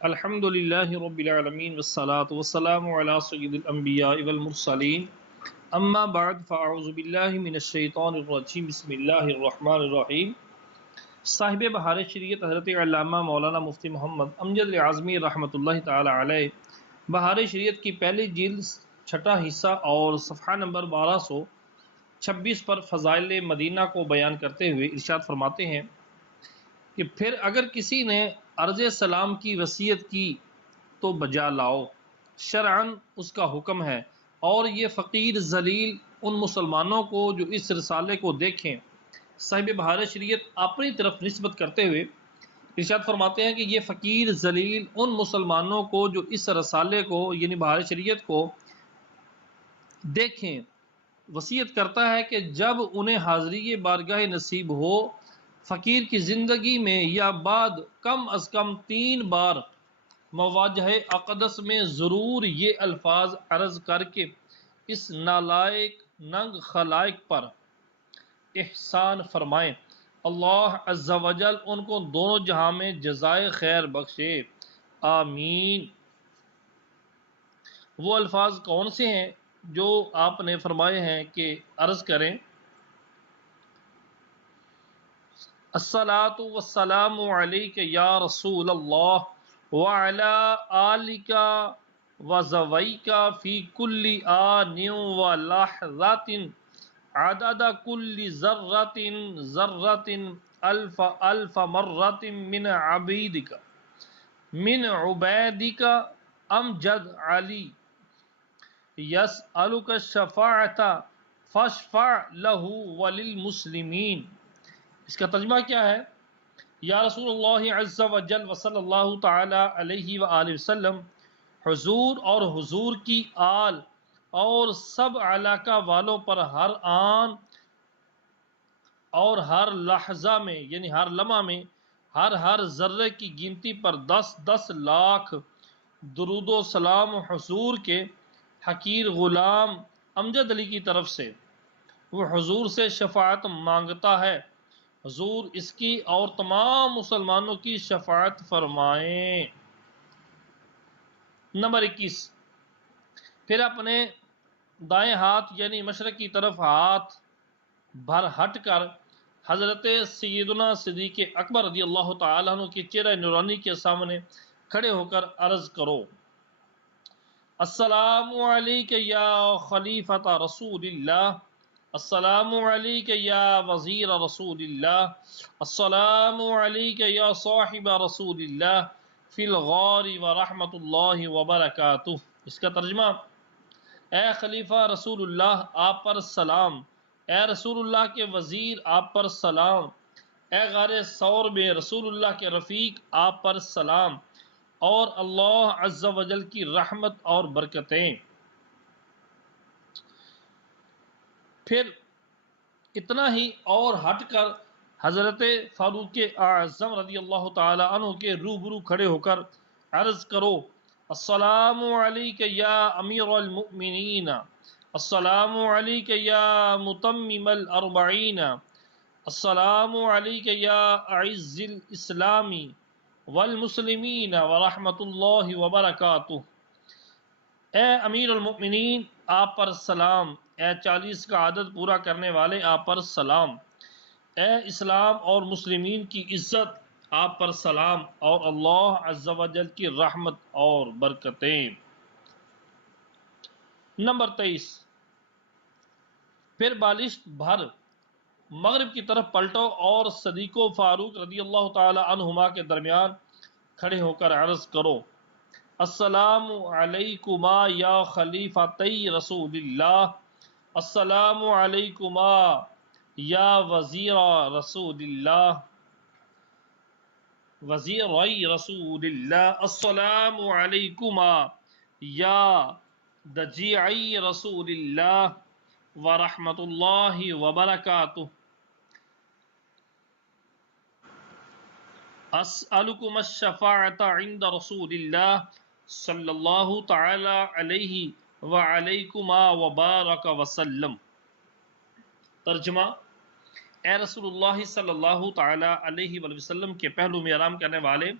الحمد للہ رب العالمین والصلاة والسلام علی سید الانبیاء والمرسلین اما بعد فاعوذ باللہ من الشیطان الرجیم بسم اللہ الرحمن الرحیم۔ صاحب بہار شریعت حضرت علامہ مولانا مفتی محمد امجد اعظمی رحمۃ اللہ تعالی علیہ بہار شریعت کی پہلی جلد چھٹا حصہ اور صفحہ نمبر 1226 پر فضائل مدینہ کو بیان کرتے ہوئے ارشاد فرماتے ہیں کہ پھر اگر کسی نے عرض سلام کی وصیت کی تو بجا لاؤ، شرعاً اس کا حکم ہے، اور یہ فقیر ذلیل ان مسلمانوں کو جو اس رسالے کو دیکھیں۔ صاحب بہار شریعت اپنی طرف نسبت کرتے ہوئے ارشاد فرماتے ہیں کہ یہ فقیر ذلیل ان مسلمانوں کو جو اس رسالے کو یعنی بہار شریعت کو دیکھیں وصیت کرتا ہے کہ جب انہیں حاضری بارگاہ نصیب ہو، فقیر کی زندگی میں یا بعد کم از کم 3 بار مواجہ اقدس میں ضرور یہ الفاظ عرض کر کے اس نالائق ننگ خلائق پر احسان فرمائیں، اللہ عز و جل ان کو دونوں جہاں میں جزائے خیر بخشے، آمین۔ وہ الفاظ کون سے ہیں جو آپ نے فرمائے ہیں کہ عرض کریں؟ الصلاۃ والسلام علیک یا رسول اللہ وعلی آلک وزویک فی کل آن ولحظۃ عدد کل ذرۃ ذرۃ الف الف مرۃ من عبیدک امجد علی یسألک الشفاعۃ فاشفع لہ وللمسلمین۔ اس کا ترجمہ کیا ہے؟ یا رسول اللہ عز و جل وصلی اللہ تعالی علیہ وآلہ وسلم، حضور اور حضور کی آل اور سب علاقہ والوں پر ہر آن اور ہر لحظہ میں یعنی ہر لمحہ میں ہر ذرے کی گنتی پر 10 لاکھ درود و سلام حضور کے حقیر غلام امجد علی کی طرف سے۔ وہ حضور سے شفاعت مانگتا ہے، حضور اس کی اور تمام مسلمانوں کی شفاعت فرمائیں۔ نمبر 21، پھر اپنے دائیں ہاتھ یعنی مشرق کی طرف ہاتھ بھر ہٹ کر حضرت سیدنا صدیق اکبر رضی اللہ تعالیٰ عنہ کے چہرہ نورانی کے سامنے کھڑے ہو کر عرض کرو، السلام علیک یا خلیفۃ رسول اللہ، السلام علیک یا وزیر رسول اللہ، السلام علیک یا صاحب رسول اللہ فی الغار ورحمۃ اللہ وبرکاتہ۔ اس کا ترجمہ، اے خلیفہ رسول اللہ آپ پر سلام، اے رسول اللہ کے وزیر آپ پر سلام، اے غار ثور میں رسول اللہ کے رفیق آپ پر سلام، اور اللہ عز و جل کی رحمت اور برکتیں۔ پھر اتنا ہی اور ہٹ کر حضرت فاروق اعظم رضی اللہ تعالی عنہ کے روبرو کھڑے ہو کر عرض کرو، السلام علیک یا امیر المؤمنین، السلام علیک یا متمم الاربعین، السلام علیک یا اعز الاسلام والمسلمین ورحمۃ اللہ وبرکاتہ۔ اے امیر المؤمنین آپ پر سلام، اے 40 کا عدد پورا کرنے والے آپ پر سلام، اے اسلام اور مسلمین کی عزت آپ پر سلام، اور اللہ عز و جل کی رحمت اور برکتیں۔ نمبر 23، پھر بالشت بھر مغرب کی طرف پلٹو اور صدیق و فاروق رضی اللہ تعالی عنہما کے درمیان کھڑے ہو کر عرض کرو، السلام علیکما یا خلیفتئی رسول اللہ، السلام علیکما یا وزیر رسول اللہ، وزیرئی رسول اللہ، السلام علیکما یا دجیعی رسول اللہ ورحمۃ اللہ وبرکاتہ۔ اسألکم الشفاعۃ عند رسول اللہ صلی اللہ تعالی علیہ وعلیکما وبارک وسلم۔ ترجمہ، اے رسول اللہ صلی اللہ تعالی علیہ وسلم کے پہلو میں آرام کرنے والے،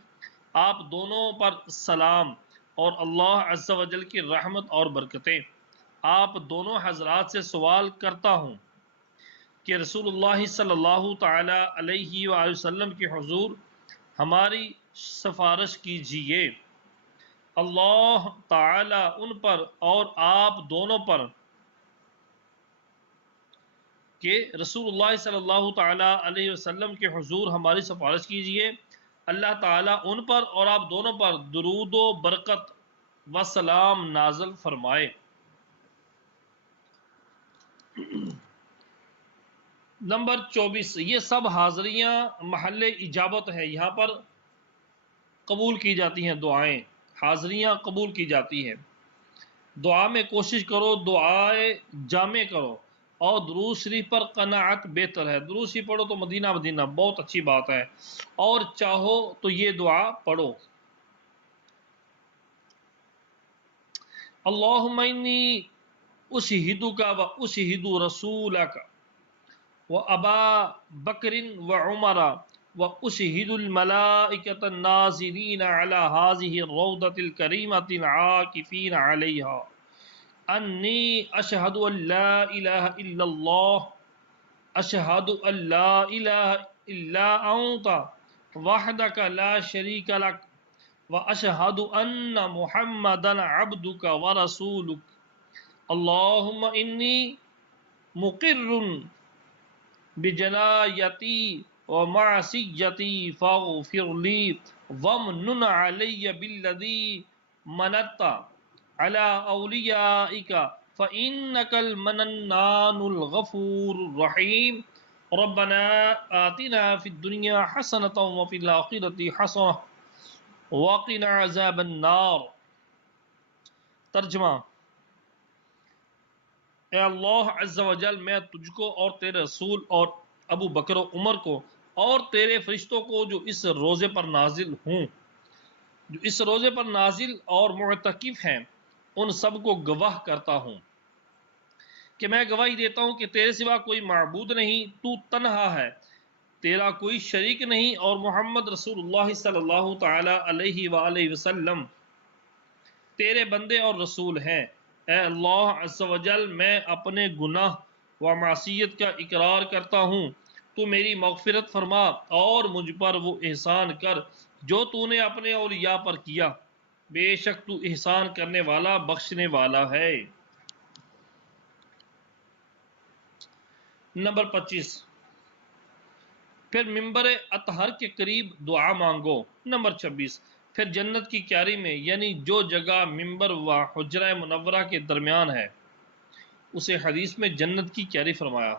آپ دونوں پر سلام اور اللہ عز و جل کی رحمت اور برکتیں۔ آپ دونوں حضرات سے سوال کرتا ہوں کہ رسول اللہ صلی اللہ تعالی علیہ وآلہ وسلم کے حضور ہماری سفارش کیجیے۔ اللہ تعالی ان پر اور آپ دونوں پر کہ رسول اللہ صلی اللہ تعالی علیہ وسلم کے حضور ہماری سفارش کیجیے۔ اللہ تعالیٰ ان پر اور آپ دونوں پر درود و برکت و سلام نازل فرمائے۔ نمبر 24، یہ سب حاضریاں محل اجابت ہے، یہاں پر قبول کی جاتی ہیں دعائیں، حاضریاں قبول کی جاتی ہیں۔ دعا میں کوشش کرو، دعائے جامع کرو، اور درود شریف پر قناعت بہتر ہے۔ درود شریف پڑھو تو مدینہ مدینہ، بہت اچھی بات ہے، اور چاہو تو یہ دعا پڑھو۔ اللہم انی اشہدک و اشہد رسولک و ابا بکر و عمر و اشہد الملائکۃ الناظرین علی ہذہ الروضۃ الکریمۃ العاکفین علیہا انی اشہد ان لا الہ الا اللہ اشہد ان لا الہ الا انت وحدک لا شریک لک واشہد ان محمدا عبدک ورسولک اللہم انی مقر بجنایتی ومعصیتی فاغفر لی وامنن علی بالذی منت علی اولیائک فإنک المنان الغفور الرحیم ربنا آتنا فی الدنیا حسنۃ وفی الآخرۃ حسنۃ وقنا عذاب النار۔ ترجمہ: اے اللہ عز و جل، میں تجھ کو اور تیرے رسول اور ابو بکر و عمر کو اور تیرے فرشتوں کو جو اس روزے پر نازل اور معتکف ہیں ان سب کو گواہ کرتا ہوں کہ میں گواہی دیتا ہوں کہ تیرے سوا کوئی معبود نہیں، تو تنہا ہے، تیرا کوئی شریک نہیں، اور محمد رسول اللہ صلی اللہ تعالی علیہ وآلہ وسلم تیرے بندے اور رسول ہیں۔ اے اللہ عز و جل، میں اپنے گناہ و معصیت کا اقرار کرتا ہوں، تو میری مغفرت فرما اور مجھ پر وہ احسان کر جو تو نے اپنے اولیاء پر کیا، بے شک تو احسان کرنے والا بخشنے والا ہے۔ نمبر 25، پھر ممبر اطہر کے قریب دعا مانگو۔ نمبر 26، پھر جنت کی کیاری میں، یعنی جو جگہ ممبر و حجرہ منورہ کے درمیان ہے، اسے حدیث میں جنت کی کیاری فرمایا،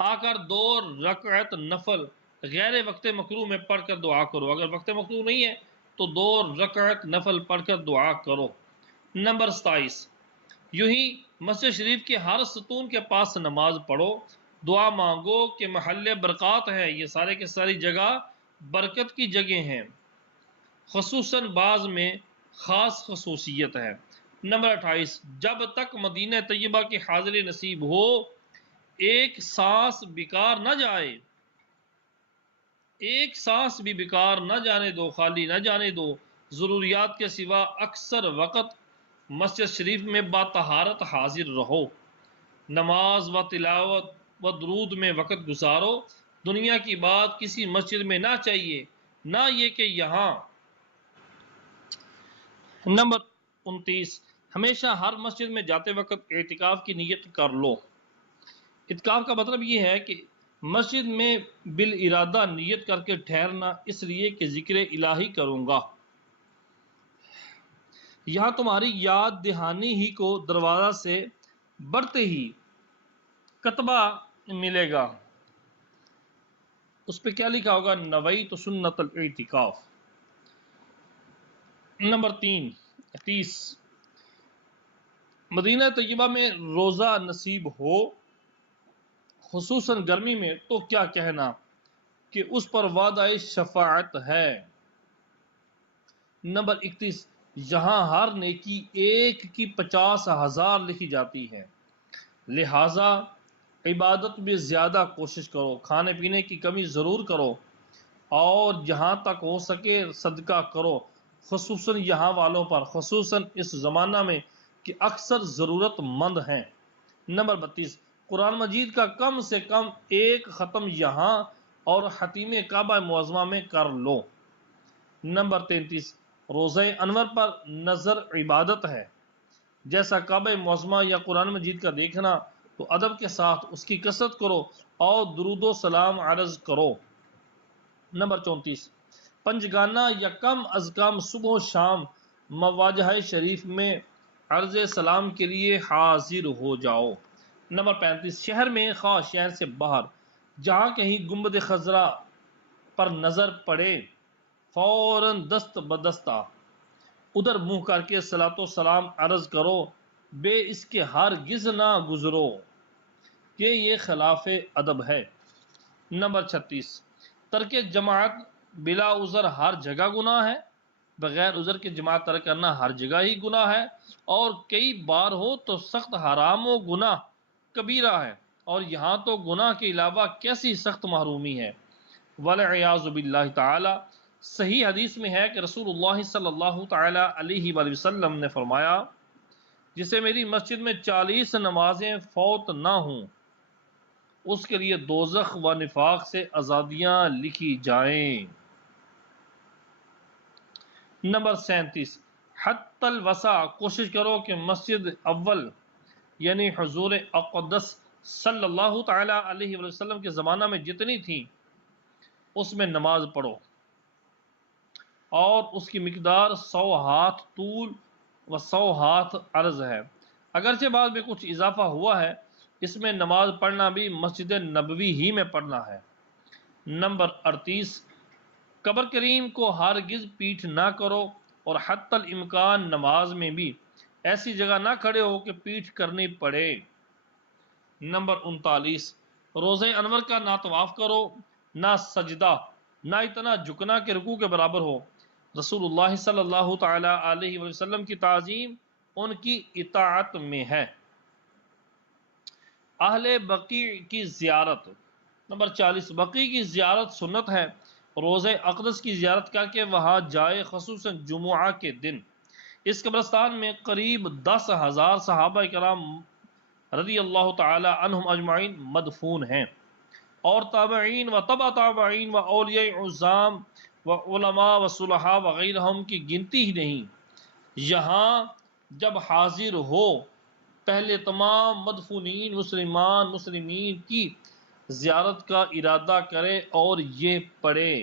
آ کر 2 رکعت نفل غیر وقت مکروہ میں پڑھ کر دعا کرو۔ اگر وقت مکروہ نہیں ہے تو 2 رکعت نفل پڑھ کر دعا کرو۔ نمبر 27، یوں ہی مسجد شریف کے ہر ستون کے پاس نماز پڑھو، دعا مانگو کہ محل برکات ہے، یہ سارے کے ساری جگہ برکت کی جگہ ہیں، خصوصاً بعض میں خاص خصوصیت ہے۔ نمبر 28، جب تک مدینہ طیبہ کی حاضری نصیب ہو ایک سانس بیکار نہ جائے، ایک سانس بھی بیکار نہ جانے دو، خالی نہ جانے دو۔ ضروریات کے سوا اکثر وقت مسجد شریف میں باطہارت حاضر رہو، نماز و تلاوت و درود میں وقت گزارو۔ دنیا کی بات کسی مسجد میں نہ چاہیے، نہ یہ کہ یہاں۔ نمبر 29، ہمیشہ ہر مسجد میں جاتے وقت اعتکاف کی نیت کر لو۔ اعتکاف کا مطلب یہ ہے کہ مسجد میں بالارادہ نیت کر کے ٹھہرنا، اس لیے کہ ذکر الہی کروں گا۔ یہاں تمہاری یاد دہانی ہی کو دروازہ سے بڑھتے ہی کتبہ ملے گا، اس پہ کیا لکھا ہوگا؟ نویت سنت الاعتکاف۔ نمبر 30، مدینہ طیبہ میں روزہ نصیب ہو خصوصاً گرمی میں تو کیا کہنا کہ اس پر وعدہ شفاعت ہے۔ نمبر 31، یہاں ہر نیکی 1 کی 50,000 لکھی جاتی ہے، لہٰذا عبادت میں زیادہ کوشش کرو، کھانے پینے کی کمی ضرور کرو، اور جہاں تک ہو سکے صدقہ کرو، خصوصاً یہاں والوں پر، خصوصاً اس زمانہ میں کہ اکثر ضرورت مند ہیں۔ نمبر 32، قرآن مجید کا کم سے کم ایک ختم یہاں اور حتیم کعبہ معظمہ میں کر لو۔ نمبر 33، روزہ انور پر نظر عبادت ہے، جیسا کعبہ معظمہ یا قرآن مجید کا دیکھنا، تو ادب کے ساتھ اس کی کثرت کرو اور درود و سلام عرض کرو۔ نمبر 34، پنجگانہ یا کم از کم صبح و شام مواجہ شریف میں عرض سلام کے لیے حاضر ہو جاؤ۔ نمبر 35، شہر میں خواہ شہر سے باہر جہاں کہیں گنبد خضرا پر نظر پڑے، فوراً دست بدستہ ادھر منہ کر کے صلاۃ و سلام عرض کرو، بے اس کے ہرگز نہ گزرو کہ یہ خلاف ادب ہے۔ نمبر 36، ترک جماعت بلا عذر ہر جگہ گناہ ہے، بغیر عذر کے جماعت ترک کرنا ہر جگہ ہی گناہ ہے، اور کئی بار ہو تو سخت حرام و گناہ کبیرہ ہے، اور یہاں تو گناہ کے علاوہ کیسی سخت محرومی ہے۔ والعیاذ باللہ تعالی، صحیح حدیث میں ہے کہ رسول اللہ صلی اللہ تعالی علیہ وآلہ وسلم نے فرمایا، جسے میری مسجد میں 40 نمازیں فوت نہ ہوں، اس کے لیے دوزخ و نفاق سے آزادیاں لکھی جائیں۔ نمبر 37، حتی الوسع، کوشش کرو کہ مسجد اول یعنی حضور اقدس صلی اللہ تعالی علیہ وآلہ وسلم کے زمانہ میں جتنی تھی اس میں نماز پڑھو، اور اس کی مقدار 100 ہاتھ طول و 100 ہاتھ عرض ہے، اگرچہ بعد میں کچھ اضافہ ہوا ہے۔ اس میں نماز پڑھنا بھی مسجد نبوی ہی میں پڑھنا ہے۔ نمبر 38، قبر کریم کو ہرگز پیٹھ نہ کرو، اور حتی الامکان نماز میں بھی ایسی جگہ نہ کھڑے ہو کہ پیٹھ کرنی پڑے۔ نمبر 39، روزہ انور کا نہ طواف کرو، نہ سجدہ، نہ اتنا جھکنا کہ رکوع کے برابر ہو۔ رسول اللہ صلی اللہ تعالی علیہ وسلم کی تعظیم ان کی اطاعت میں ہے۔ اہل بقیع کی زیارت۔ نمبر 40، بقیع کی زیارت سنت ہے، روزہ اقدس کی زیارت کر کے وہاں جائے، خصوصاً جمعہ کے دن۔ اس قبرستان میں قریب 10,000 صحابہ کرام رضی اللہ تعالی عنہم اجمعین مدفون ہیں، اور تابعین و تبع تابعین و اولیاء عظام و علماء و صلحاء وغیرہم کی گنتی ہی نہیں۔ یہاں جب حاضر ہو، پہلے تمام مدفونین مسلمین کی زیارت کا ارادہ کرے اور یہ پڑھے،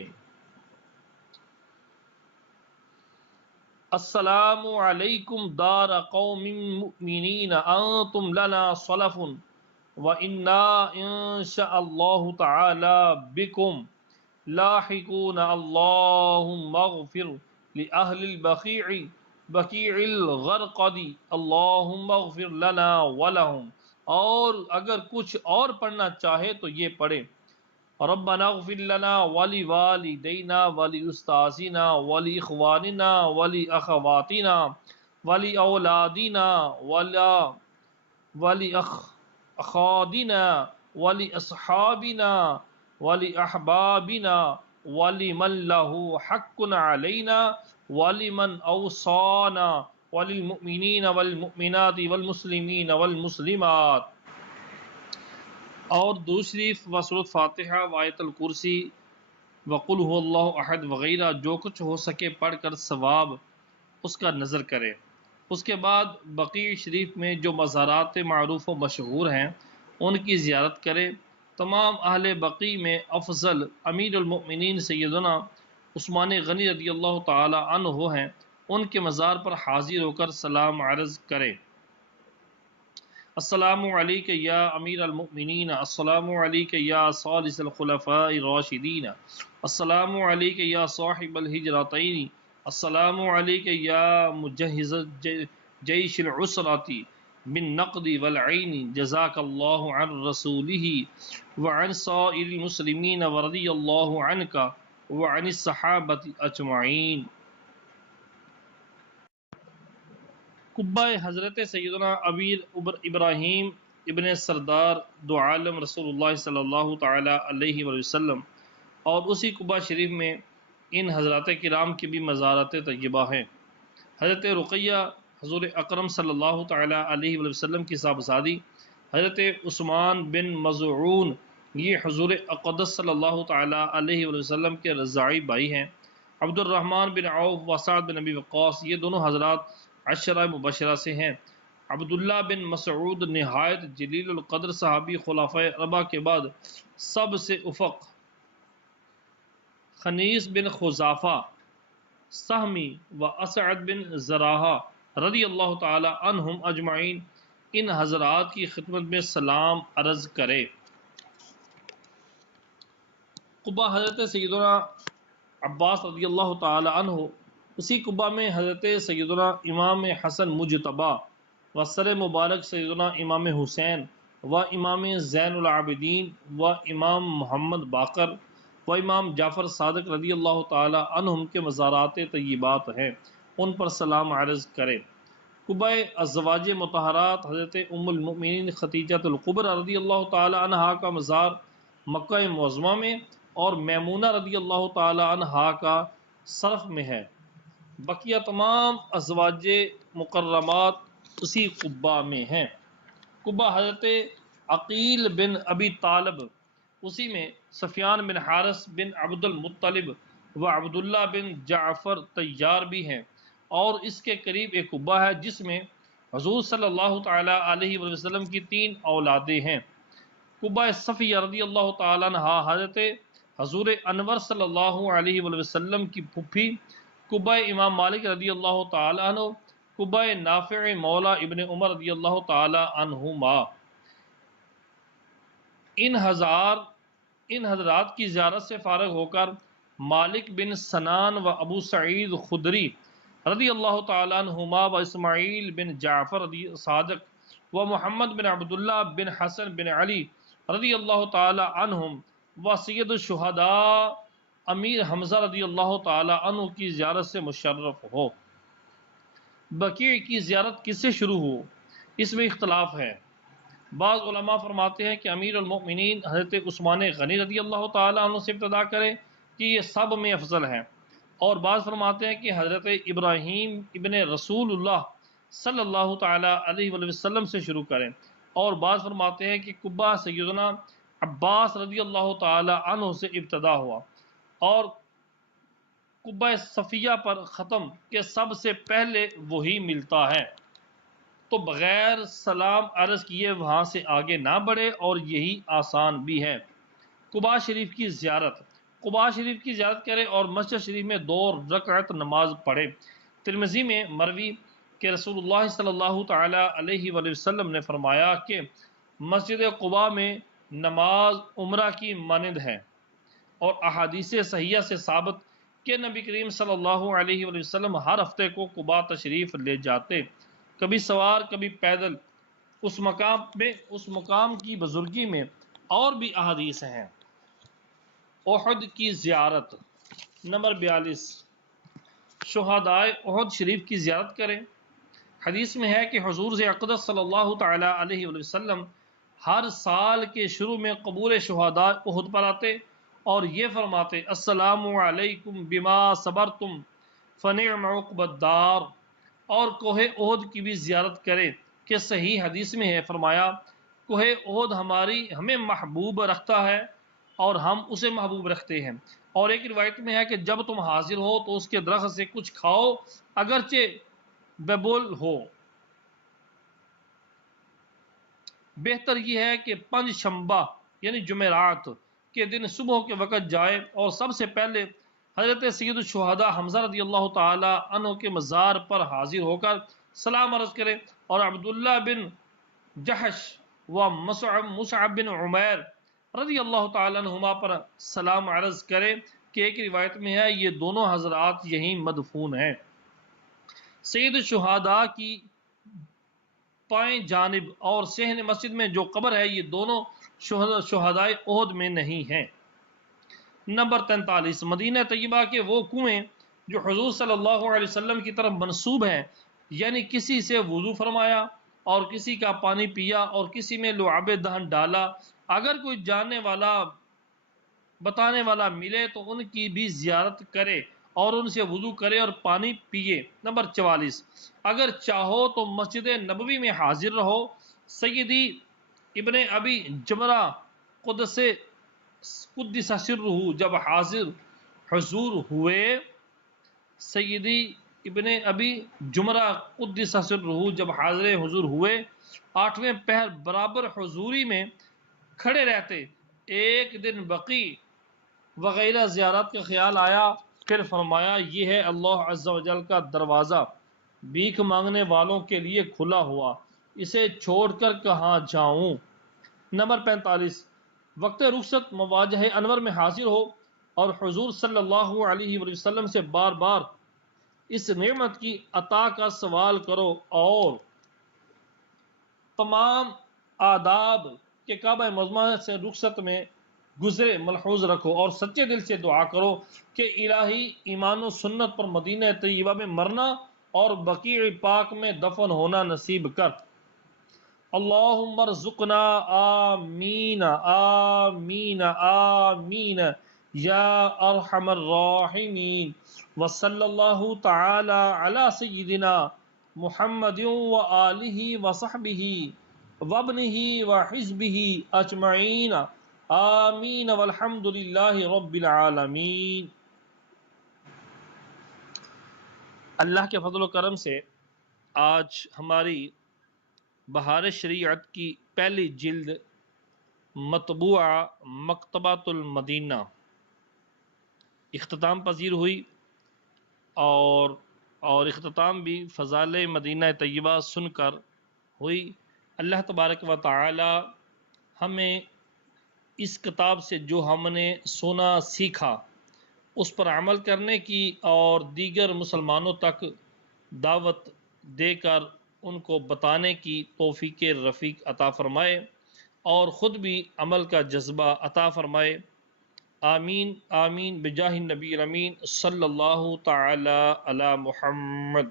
السلام علیکم دار قوم مؤمنین انتم لنا صلف وَإِنَّا إِن شَاءَ اللَّهُ تَعَالَى بِكُمْ لاحقون اللهم اغفر لأهل البقيع بقيع الغرقد اللهم اغفر لنا ولهم۔ اور اگر کچھ اور پڑھنا چاہے تو یہ پڑھے، ربنا اغفر لنا ولوالدينا ولأستاذنا ولإخواننا ولأخواتنا ولأولادنا ولأخادنا ولأصحابنا ولأحبابنا ولمن له حق علينا ولمن أوصانا وللمؤمنين والمؤمنات والمسلمين والمسلمات۔ اور درود شریف و سورۃ فاتحہ و آیت الکرسی و قل هو اللہ احد وغیرہ جو کچھ ہو سکے پڑھ کر ثواب اس کا نظر کرے۔ اس کے بعد بقیع شریف میں جو مزارات معروف و مشہور ہیں ان کی زیارت کرے۔ تمام اہل بقیع میں افضل امیر المؤمنین سیدنا عثمان غنی رضی اللہ تعالی عنہ ہیں، ان کے مزار پر حاضر ہو کر سلام عرض کرے، السلام علیک یا امیر المؤمنین، السلام علیک یا ثالث الخلفاء الراشدین، السلام علیک یا صاحب الحجرتین، السلام علیک یا مجہز جیش العسرۃ بالنقد والعین، جزاک اللہ عن رسولہ وعن سائر المسلمین ورضی اللہ عنک وعن الصحابۃ اجمعین۔ قبہ حضرت سیدنا امیر ابراہیم ابن سردار دو عالم رسول اللہ صلی اللہ تعالی علیہ وسلم اور اسی قباء شریف میں ان حضرات کرام کی بھی مزارات طیبہ ہیں۔ حضرت رقیہ حضور اکرم صلی اللہ تعالیٰ علیہ وسلم کی صاحبزادی، حضرت عثمان بن مظعون یہ حضور اقدس صلی اللہ تعالیٰ علیہ وسلم کے رضاعی بھائی ہیں۔ عبد الرحمن بن عوف و سعد بن ابی وقاص یہ دونوں حضرات عشرہ مبشرہ سے ہیں۔ عبداللہ بن مسعود نہایت جلیل القدر صحابی، خلفائے اربعہ کے بعد سب سے افق۔ خنیس بن خزافہ سہمی و اسعد بن زراحہ رضی اللہ تعالی عنہم اجمعین ان حضرات کی خدمت میں سلام عرض کرے۔ قباء حضرت سیدنا عباس رضی اللہ تعالی عنہ، اسی قباء میں حضرت سیدنا امام حسن مجتبی و سر مبارک سیدنا امام حسین و امام زین العابدین و امام محمد باقر و امام جعفر صادق رضی اللہ تعالی عنہم کے مزارات طیبات ہیں، ان پر سلام عرض کرے۔ قباء ازواج مطہرات حضرت ام المؤمنین خدیجہ الکبریٰ رضی اللہ تعالی عنہا کا مزار مکہ معظمہ میں اور میمونہ رضی اللہ تعالی عنہا کا صرف میں ہے۔ بقیہ تمام ازواج مکرمات اسی قباء میں ہیں۔ قباء حضرت عقیل بن ابی طالب، اسی میں سفیان بن حارث بن عبد المطلب و عبداللہ بن جعفر طیار بھی ہیں، اور اس کے قریب ایک قباء ہے جس میں حضور صلی اللہ تعالی علیہ وسلم کی 3 اولادیں ہیں۔ قباء صفیہ رضی اللہ تعالی عنہا حضرت حضور انور صلی اللہ علیہ وسلم کی پھوپھی۔ قباء امام مالک رضی اللہ تعالی عنہ، قباء نافع مولا ابن عمر رضی اللہ تعالی عنہما۔ ان حضرات کی زیارت سے فارغ ہو کر مالک بن سنان و ابو سعید خدری رضی اللہ تعالی عنہما و اسماعیل بن جعفر صادق و محمد بن عبداللہ بن حسن بن علی رضی اللہ تعالی عنہم و سید الشہداء امیر حمزہ رضی اللہ تعالی عنہ کی زیارت سے مشرف ہو۔ بقیع کی زیارت کس سے شروع ہو، اس میں اختلاف ہے۔ بعض علماء فرماتے ہیں کہ امیر المؤمنین حضرت عثمان غنی رضی اللہ تعالی عنہ سے ابتدا کرے کہ یہ سب میں افضل ہیں، اور بعض فرماتے ہیں کہ حضرت ابراہیم ابن رسول اللہ صلی اللہ تعالی علیہ وسلم سے شروع کریں، اور بعض فرماتے ہیں کہ قباء سیدنا عباس رضی اللہ تعالی عنہ سے ابتدا ہوا، اور قباء صفیہ پر ختم کہ سب سے پہلے وہی ملتا ہے، تو بغیر سلام عرض کیے وہاں سے آگے نہ بڑھے، اور یہی آسان بھی ہے۔ قباء شریف کی زیارت، قباء شریف کی زیارت کرے اور مسجد شریف میں 2 رکعت نماز پڑھے۔ ترمذی میں مروی کہ رسول اللہ صلی اللہ تعالی علیہ وآلہ وسلم نے فرمایا کہ مسجد قباء میں نماز عمرہ کی مانند ہے، اور احادیث صحیحہ سے ثابت کہ نبی کریم صلی اللہ علیہ وآلہ وسلم ہر ہفتے کو قباء تشریف لے جاتے، کبھی سوار کبھی پیدل۔ اس مقام کی بزرگی میں اور بھی احادیث ہیں۔ احد کی زیارت، نمبر 42، شہدائے احد شریف کی زیارت کریں۔ حدیث میں ہے کہ حضور اقدس صلی اللہ تعالی علیہ وسلم ہر سال کے شروع میں قبور شہداء احد پر آتے اور یہ فرماتے: السلام علیکم بما صبرتم فنعم عقبی الدار، اور کوہ احد کی بھی زیارت کرے کہ صحیح حدیث میں ہے، فرمایا کوہ احد ہمیں محبوب رکھتا ہے اور ہم اسے محبوب رکھتے ہیں، اور ایک روایت میں ہے کہ جب تم حاضر ہو تو اس کے درخت سے کچھ کھاؤ اگرچہ ببول ہو۔ بہتر یہ ہے کہ 5 شنبہ یعنی جمعرات کے دن صبح کے وقت جائے اور سب سے پہلے حضرت سید الشہداء حمزہ رضی اللہ تعالی عنہ کے مزار پر حاضر ہو کر سلام عرض کرے، اور عبداللہ بن جحش و مصعب بن عمیر رضی اللہ تعالی عنہما پر سلام عرض کرے کہ ایک روایت میں ہے یہ دونوں حضرات یہیں مدفون ہیں۔ سید الشہداء کی بائیں جانب اور صحن مسجد میں جو قبر ہے یہ دونوں شہدائے احد میں نہیں ہیں۔ نمبر 43، مدینہ طیبہ کے وہ کنویں جو حضور صلی اللہ علیہ وسلم کی طرف منسوب ہیں، یعنی کسی سے وضو فرمایا اور کسی کا پانی پیا اور کسی میں لعاب دہن ڈالا، اگر کوئی جاننے والا بتانے والا ملے تو ان کی بھی زیارت کرے اور ان سے وضو کرے اور پانی پیے۔ نمبر 44، اگر چاہو تو مسجد نبوی میں حاضر رہو۔ سیدی ابن ابی جمرہ قدس سرہ جب حضور ہوئے، سیدی ابن ابی جمرہ قدس سرہ جب حاضر حضور ہوئے، 8ویں پہر برابر حضوری میں کھڑے رہتے۔ ایک دن بقی وغیرہ زیارت کا خیال آیا، پھر فرمایا یہ ہے اللہ عز و جل کا دروازہ، بھیک مانگنے والوں کے لیے کھلا ہوا، اسے چھوڑ کر کہاں جاؤں۔ نمبر 45، وقت رخصت مواجہ انور میں حاضر ہو اور حضور صلی اللہ علیہ وسلم سے بار بار اس نعمت کی عطا کا سوال کرو اور تمام آداب کے کعبہ معظمہ سے رخصت میں گزرے ملحوظ رکھو اور سچے دل سے دعا کرو کہ الہی ایمان و سنت پر مدینہ طیبہ میں مرنا اور بقیع پاک میں دفن ہونا نصیب کر۔ اللہم ارزقنا آمین آمین آمین یا ارحم الراحمین، وصلی اللہ تعالی علی سیدنا محمد وآلہ وصحبہ وابنہ وحزبہ اجمعین، آمین والحمد للہ رب العالمین۔ اللہ کے فضل و کرم سے آج ہماری بہار شریعت کی پہلی جلد مطبوعہ مکتبۃ المدینہ اختتام پذیر ہوئی، اور اختتام بھی فضائل مدینہ طیبہ سن کر ہوئی۔ اللہ تبارک و تعالی ہمیں اس کتاب سے جو ہم نے سنا سیکھا اس پر عمل کرنے کی اور دیگر مسلمانوں تک دعوت دے کر ان کو بتانے کی توفیق رفیق عطا فرمائے اور خود بھی عمل کا جذبہ عطا فرمائے۔ آمین آمین بجاہ النبی الامین صلی اللہ تعالی علی محمد۔